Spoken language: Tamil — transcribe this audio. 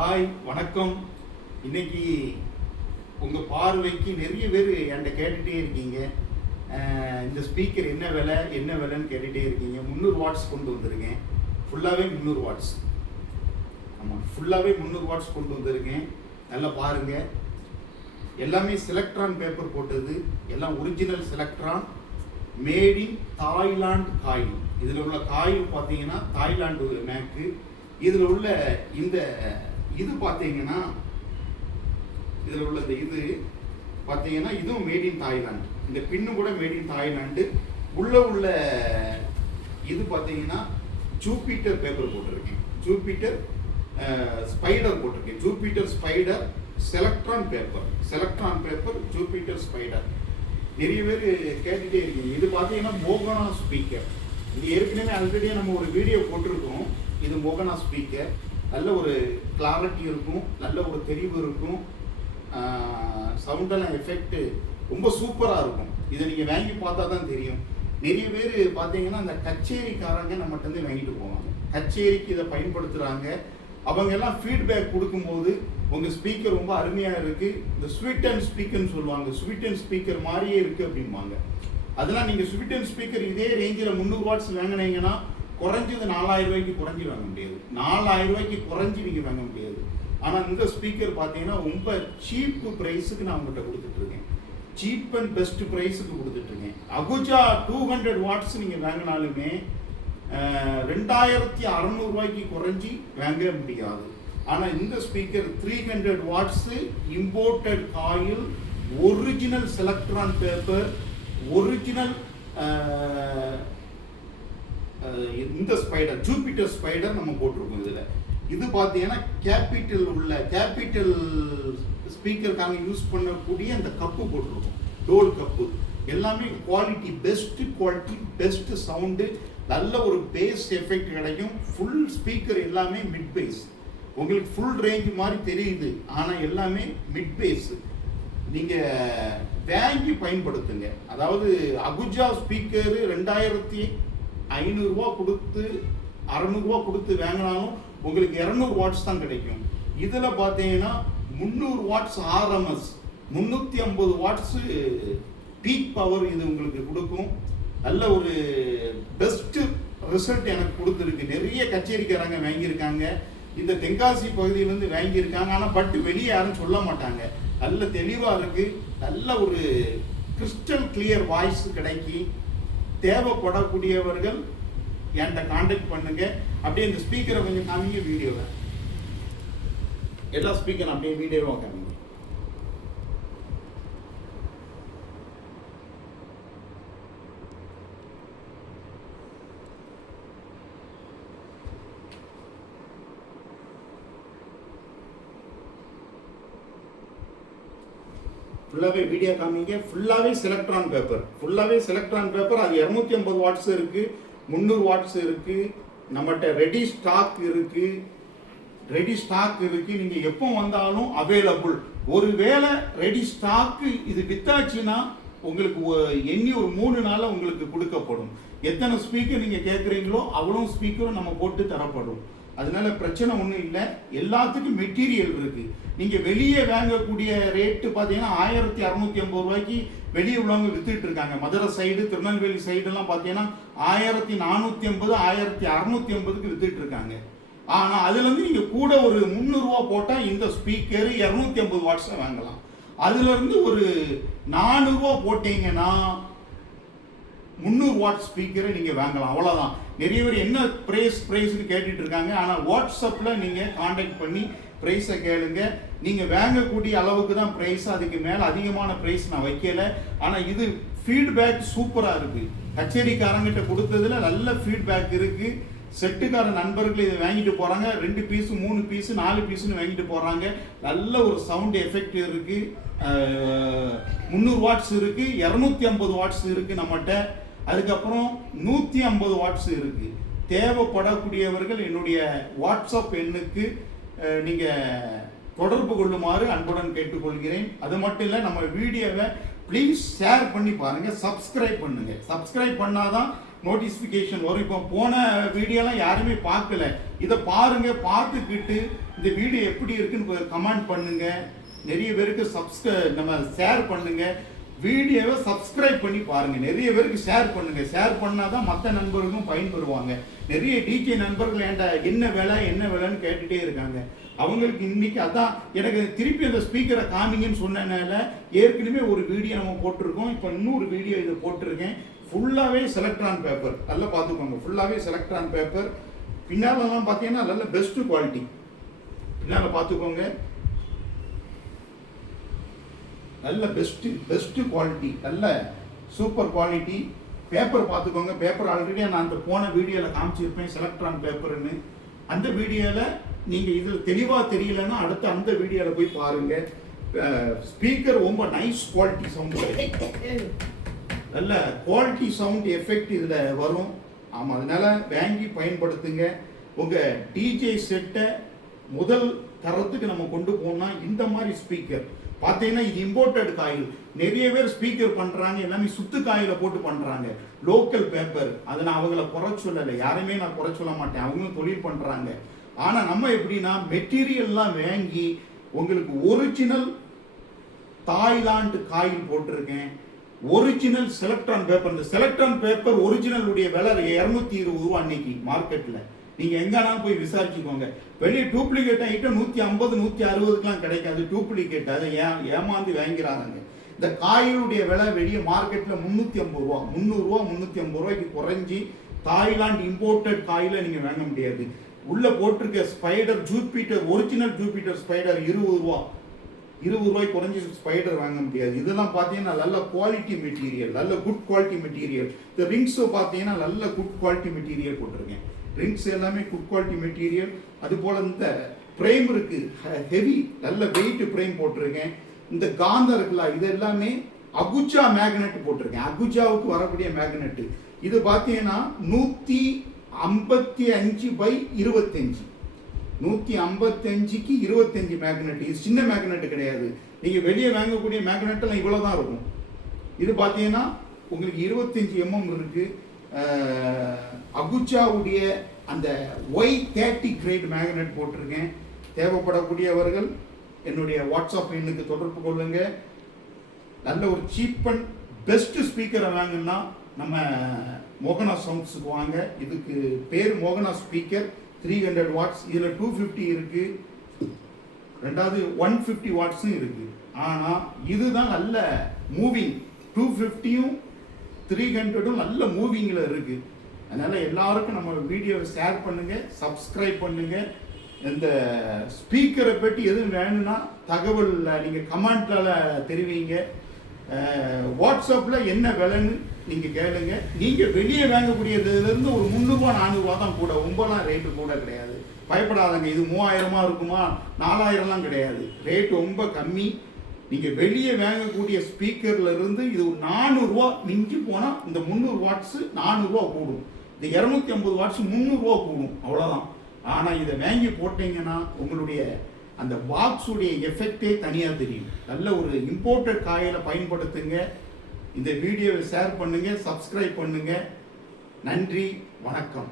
ஹாய் வணக்கம். இன்னைக்கு உங்கள் பார்வைக்கு நிறைய பேர் என்கிட்ட கேட்டுகிட்டே இருக்கீங்க, இந்த ஸ்பீக்கர் என்ன விலைன்னு கேட்டுகிட்டே இருக்கீங்க. 300 வாட்ஸ் கொண்டு வந்திருக்கேன். ஃபுல்லாகவே 300 வாட்ஸ். ஆமாம், ஃபுல்லாகவே 300 வாட்ஸ் கொண்டு வந்திருக்கேன். நல்லா பாருங்கள். எல்லாமே செலக்ட்ரான் பேப்பர் போட்டது, எல்லாம் original செலக்ட்ரான், made in Thailand coil. இதில் உள்ள காயில் பார்த்தீங்கன்னா தாய்லாந்து மேக்கு. இதில் உள்ள இந்த இது பார்த்தீங்கன்னா இதில் உள்ள இந்த இது பார்த்தீங்கன்னா இதுவும் மேட் இன் தாய்லாந்து. இந்த பின்னு கூட மேட் இன் தாய்லாந்து. உள்ள இது பார்த்தீங்கன்னா ஜூபிட்டர் பேப்பர் போட்டிருக்கேன், ஜூபிட்டர் ஸ்பைடர் போட்டிருக்கேன். Jupiter spider செலக்ட்ரான் paper Jupiter spider. நிறைய பேர் கேட்டுகிட்டே இருக்கீங்க. இது பார்த்தீங்கன்னா மோகனா ஸ்பீக்கர். இது ஏற்கனவே ஆல்ரெடி நம்ம ஒரு வீடியோ போட்டிருக்கோம். இது மோகனா ஸ்பீக்கர். நல்ல ஒரு கிளாரிட்டி இருக்கும், நல்ல ஒரு தெளிவு இருக்கும், சவுண்டெல்லாம் எஃபெக்ட் ரொம்ப சூப்பராக இருக்கும். இதை நீங்கள் வாங்கி பார்த்தா தான் தெரியும். நிறைய பேர் பார்த்தீங்கன்னா இந்த கச்சேரிக்காரங்க நம்மகிட்ட வந்து வாங்கிட்டு போவாங்க, கச்சேரிக்கு இதை பயன்படுத்துகிறாங்க. அவங்க எல்லாம் ஃபீட்பேக் கொடுக்கும்போது உங்கள் ஸ்பீக்கர் ரொம்ப அருமையாக இருக்குது, இந்த ஸ்வீட் அண்ட் ஸ்பீக்கர்னு சொல்லுவாங்க, ஸ்வீட் அண்ட் ஸ்பீக்கர் மாதிரியே இருக்குது அப்படிம்பாங்க. அதெல்லாம் நீங்கள் ஸ்வீட் அண்ட் ஸ்பீக்கர் இதே ரேஞ்சில் 300 வாட்ஸ் வாங்கினீங்கன்னா குறைஞ்சது 4000 ரூபாய்க்கு குறைஞ்சி வாங்க முடியாது. 4000 ரூபாய்க்கு குறைஞ்சி நீங்கள் வாங்க முடியாது. ஆனால் இந்த ஸ்பீக்கர் பார்த்தீங்கன்னா ரொம்ப சீப் ப்ரைஸுக்கு நான் உங்கள்கிட்ட கொடுத்துட்ருக்கேன், சீப் அண்ட் பெஸ்ட் ப்ரைஸுக்கு கொடுத்துட்ருக்கேன். அகுஜா 200 வாட்ஸ் நீங்கள் வாங்கினாலுமே 2600 ரூபாய்க்கு குறைஞ்சி வாங்க முடியாது. ஆனால் இந்த speaker 300 watts, imported coil, original செலக்ட்ரான் paper, original இந்த ஸ்பைடர் ஜூபிட்டர் ஸ்பைடர் நம்ம போட்டிருக்கோம். இதில் இது பார்த்தீங்கன்னா கேபிட்டல் ஸ்பீக்கருக்காக யூஸ் பண்ணக்கூடிய அந்த கப்பு போட்டிருக்கோம், டோல் கப்பு. எல்லாமே குவாலிட்டி, பெஸ்ட் சவுண்டு, நல்ல ஒரு பேஸ் எஃபெக்ட் கிடைக்கும். ஃபுல் ஸ்பீக்கர் எல்லாமே மிட் பேஸ். உங்களுக்கு ஃபுல் ரேஞ்ச் மாதிரி தெரியுது, ஆனால் எல்லாமே மிட் பேஸ். நீங்கள் வாங்கி பயன்படுத்துங்க. அதாவது அகுஜா ஸ்பீக்கரு 2500 ரூபா கொடுத்து 600 ரூபா கொடுத்து வாங்கினாலும் உங்களுக்கு 200 வாட்ஸ் தான் கிடைக்கும். இதில் பார்த்தீங்கன்னா 300 watts RMS, 350 watts peak power இது உங்களுக்கு கொடுக்கும். நல்ல ஒரு பெஸ்ட்டு ரிசல்ட் எனக்கு கொடுத்துருக்கு. நிறைய கச்சேரிக்காரங்க வாங்கியிருக்காங்க, இந்த தென்காசி பகுதியிலேருந்து வாங்கியிருக்காங்க. ஆனால் வெளியே யாரும் சொல்ல மாட்டாங்க. நல்ல தெளிவாக இருக்குது, நல்ல ஒரு கிறிஸ்டல் கிளியர் வாய்ஸ் கிடைக்கி. தேவைப்படக்கூடியவர்கள் என்கிட்ட கான்டாக்ட் பண்ணுங்க. அப்படியே இந்த ஸ்பீக்கரை கொஞ்சம் காமிங்க, வீடியோவை எல்லா ஸ்பீக்கரும் அப்படியே வீடியோவை காமிங்க. ஃபுல்லாகவே வீடியோ காமிங்க. ஃபுல்லாகவே செலக்ட்ரான் பேப்பர். அது 250 வாட்ஸ் இருக்குது, 300 வாட்ஸ் இருக்குது. நம்மகிட்ட ரெடி ஸ்டாக் இருக்குது. நீங்கள் எப்போ வந்தாலும் அவைலபிள். ஒருவேளை ரெடி ஸ்டாக்கு இது வித்தாச்சுன்னா உங்களுக்கு எண்ணி ஒரு 3 நாளில் உங்களுக்கு கொடுக்கப்படும். எத்தனை ஸ்பீக்கர் நீங்கள் கேட்குறீங்களோ அவ்வளோ ஸ்பீக்கரும் நம்ம போட்டு தரப்படும். அதனால பிரச்சனை ஒன்றும் இல்லை. எல்லாத்துக்கும் மெட்டீரியல் இருக்குது. நீங்கள் வெளியே வாங்கக்கூடிய ரேட்டு பார்த்தீங்கன்னா 1650 ரூபாய்க்கு வெளியே உள்ளவங்க வித்துட்டு இருக்காங்க. மதுரை சைடு, திருநெல்வேலி சைடுலாம் பார்த்தீங்கன்னா 1450, 1650க்கு வித்துட்டு இருக்காங்க. ஆனால் அதுலேருந்து நீங்கள் கூட ஒரு 300 ரூபா போட்டால் இந்த ஸ்பீக்கர் 250 வாட்ஸை வாங்கலாம். அதுலேருந்து ஒரு 400 ரூபா போட்டீங்கன்னா 300 வாட் ஸ்பீக்கரை நீங்கள் வாங்கலாம். அவ்வளோதான். நிறைய பேர் என்ன ப்ரைஸ்னு கேட்டுட்டு இருக்காங்க. ஆனால் வாட்ஸ்அப்பில் நீங்கள் காண்டாக்ட் பண்ணி ப்ரைஸை கேளுங்க. நீங்கள் வாங்கக்கூடிய அளவுக்கு தான் ப்ரைஸ், அதுக்கு மேலே அதிகமான ப்ரைஸ் நான் வைக்கலை. ஆனால் இது ஃபீட்பேக் சூப்பராக இருக்குது. கச்சேரிக்காரங்கிட்ட கொடுத்ததில் நல்ல ஃபீட்பேக் இருக்குது. செட்டுக்கார நண்பர்கள் இதை வாங்கிட்டு போகிறாங்க. 2 பீஸு, 3 பீஸு, 4 பீஸுன்னு வாங்கிட்டு போகிறாங்க. நல்ல ஒரு சவுண்ட் எஃபெக்ட் இருக்குது. 300 வாட்ஸ் இருக்குது, 250 வாட்ஸ் இருக்குது நம்மகிட்ட. அதுக்கப்புறம் 150 வாட்ஸ் இருக்குது. தேவைப்படக்கூடியவர்கள் என்னுடைய வாட்ஸ்அப் எண்ணுக்கு நீங்கள் தொடர்பு கொள்ளுமாறு அன்புடன் கேட்டுக்கொள்கிறேன். அது மட்டும் இல்லை, நம்ம வீடியோவை ப்ளீஸ் ஷேர் பண்ணி பாருங்கள், சப்ஸ்கிரைப் பண்ணுங்கள். சப்ஸ்கிரைப் பண்ணாதான் நோட்டிஃபிகேஷன் வரும். இப்போ போன வீடியோலாம் யாருமே பார்க்கல, இதை பாருங்கள். பார்த்துக்கிட்டு இந்த வீடியோ எப்படி இருக்குன்னு கமெண்ட் பண்ணுங்க. நிறைய பேருக்கு நம்ம ஷேர் பண்ணுங்க. வீடியோவை சப்ஸ்கிரைப் பண்ணி பாருங்க. நிறைய பேருக்கு ஷேர் பண்ணுங்க. ஷேர் பண்ணாதான் மற்ற நண்பர்களும் பயன்பெறுவாங்க. நிறைய டிஜே நண்பர்கள் என்ன வேலைன்னு கேட்டுட்டே இருக்காங்க. அவங்களுக்கு இன்னைக்கு அதான் எனக்கு திருப்பி அந்த ஸ்பீக்கரை காமிங்கன்னு சொன்னனால ஏற்கனவே ஒரு வீடியோ நம்ம போட்டிருக்கோம். இப்போ இன்னொரு வீடியோ இது போட்டிருக்கேன். ஃபுல்லாகவே செலக்ட்ரான் பேப்பர், நல்லா பார்த்துக்கோங்க. ஃபுல்லாகவே செலக்ட்ரான் பேப்பர். பின்னாலெல்லாம் பார்த்தீங்கன்னா நல்ல பெஸ்ட் குவாலிட்டி. பின்னால் பார்த்துக்கோங்க, நல்ல பெஸ்ட் குவாலிட்டி, நல்ல சூப்பர் குவாலிட்டி பேப்பர் பார்த்துக்கோங்க. பேப்பர் ஆல்ரெடி நான் அந்த போன வீடியோவில் காமிச்சிருப்பேன், செலக்ட்ரான் பேப்பர்னு. அந்த வீடியோவில் நீங்கள் இதில் தெளிவாக தெரியலன்னா அடுத்த அந்த வீடியோவில் போய் பாருங்கள். ஸ்பீக்கர் ரொம்ப நைஸ் குவாலிட்டி சவுண்டு, நல்ல குவாலிட்டி சவுண்ட் எஃபெக்ட் இதில் வரும். ஆமாம், அதனால் வாங்கி பயன்படுத்துங்க. உங்கள் டிஜே செட்டை முதல் தரத்துக்கு நம்ம கொண்டு போனால் இந்த மாதிரி ஸ்பீக்கர் பார்த்தீங்கன்னா இது இம்போர்ட்டட் காயில். நிறைய பேர் ஸ்பீக்கர் பண்ணுறாங்க, எல்லாமே சுத்து காயில போட்டு பண்ணுறாங்க. லோக்கல் பேப்பர், அதை நான் அவங்கள குறை சொல்லலை, யாருமே நான் குறை சொல்ல மாட்டேன், அவங்களும் தொழில் பண்ணுறாங்க. ஆனால் நம்ம எப்படின்னா மெட்டீரியல்லாம் வாங்கி உங்களுக்கு ஒரிஜினல் தாய்லாந்து காயில் போட்டிருக்கேன், ஒரிஜினல் செலக்ட்ரான் பேப்பர். இந்த செலக்ட்ரான் பேப்பர் ஒரிஜினலுடைய விலை 220 ரூபா அன்னைக்கு மார்க்கெட்டில். நீங்கள் எங்கேனாலும் போய் விசாரிச்சுக்கோங்க. வெளியே டூப்ளிகேட் ஐட்டம் 150 160க்குலாம் கிடைக்காது. டூப்ளிகேட் அதை ஏமாந்து வாங்கிறாங்க. இந்த காயிலுடைய விலை வெளியே மார்க்கெட்டில் 350 ரூபா, 300 ரூபா, 350 ரூபாய்க்கு குறைஞ்சி தாய்லாந்து இம்போர்ட்டட் காயில நீங்கள் வாங்க முடியாது. உள்ளே போட்டிருக்க spider Jupiter, original Jupiter spider 20 ரூபா, 20 ரூபாய்க்கு குறைஞ்சி ஸ்பைடர் வாங்க முடியாது. இதெல்லாம் பார்த்தீங்கன்னா நல்ல குவாலிட்டி மெட்டீரியல், நல்ல குட் குவாலிட்டி மெட்டீரியல். இந்த ரிங்ஸும் பார்த்தீங்கன்னா நல்ல குட் குவாலிட்டி மெட்டீரியல் போட்டிருக்கேன். ரிங்ஸ் எல்லாமே குட் குவாலிட்டி மெட்டீரியல். அதுபோல் இந்த ஃப்ரேம் இருக்கு, ஹெவி நல்ல வெயிட் ஃப்ரேம் போட்டிருக்கேன். இந்த காந்தம் இருக்குல்ல, இது எல்லாமே அகுஜா மேக்னெட் போட்டிருக்கேன். அகுஜாவுக்கு வரக்கூடிய மேக்னெட். இது பார்த்தீங்கன்னா 155/25, 155க்கு 25 மேக்னெட். இது சின்ன மேக்னெட் கிடையாது. நீங்கள் வெளியே வாங்கக்கூடிய மேக்னெட் எல்லாம் இவ்வளோ தான் இருக்கும். இது பார்த்தீங்கன்னா உங்களுக்கு 25 mm இருக்கு. அகுச்சாவுடைய அந்த Y30 கிரேட் மேக்னெட் போட்டிருக்கேன். தேவைப்படக்கூடியவர்கள் என்னுடைய வாட்ஸ்அப் எண்ணுக்கு தொடர்பு கொள்ளுங்க. நல்ல ஒரு சீப் அண்ட் பெஸ்ட் ஸ்பீக்கரை வாங்கினா நம்ம மோகனா சவுண்ட்ஸுக்கு வாங்க. இதுக்கு பேர் மோகனா ஸ்பீக்கர் 300 வாட்ஸ். இதில் 250 இருக்கு, ரெண்டாவது 150 வாட்ஸும் இருக்கு. ஆனால் இதுதான் நல்ல மூவிங். 250யும் 300ம் நல்ல மூவிங்கில் இருக்கு. அதனால எல்லாருக்கும் நம்ம வீடியோவை ஷேர் பண்ணுங்க, சப்ஸ்கிரைப் பண்ணுங்க. இந்த ஸ்பீக்கரை பற்றி எதுவும் வேணும்னா தகவல் நீங்கள் கமெண்ட்ல தெரிவிங்க. வாட்ஸ்அப்பில் என்ன விலைன்னு நீங்கள் கேளுங்க. நீங்கள் வெளியே வாங்கக்கூடியதுலேருந்து ஒரு 300 ரூபா 400 ரூபா தான் கூட, ரொம்பலாம் ரேட்டு கூட கிடையாது. பயப்படாதங்க. இது 3000 இருக்குமா, 4000லாம் கிடையாது. ரேட்டு ரொம்ப கம்மி. நீங்கள் வெளியே வாங்கக்கூடிய ஸ்பீக்கர்ல இருந்து இது ஒரு 400 ரூபா மிஞ்சி போனால் இந்த 300 வாட்ஸு 400 ரூபா கூடும். இந்த 250 வாட்ஸ் 300 ரூபா கூடும், அவ்வளோதான். ஆனால் இதை வாங்கி போட்டீங்கன்னா உங்களுடைய அந்த பாக்ஸுடைய எஃபெக்டே தனியாக தெரியும். நல்ல ஒரு இம்போர்ட்டட் காயில பயன்படுத்துங்க. இந்த வீடியோவை ஷேர் பண்ணுங்க, சப்ஸ்கிரைப் பண்ணுங்க. நன்றி, வணக்கம்.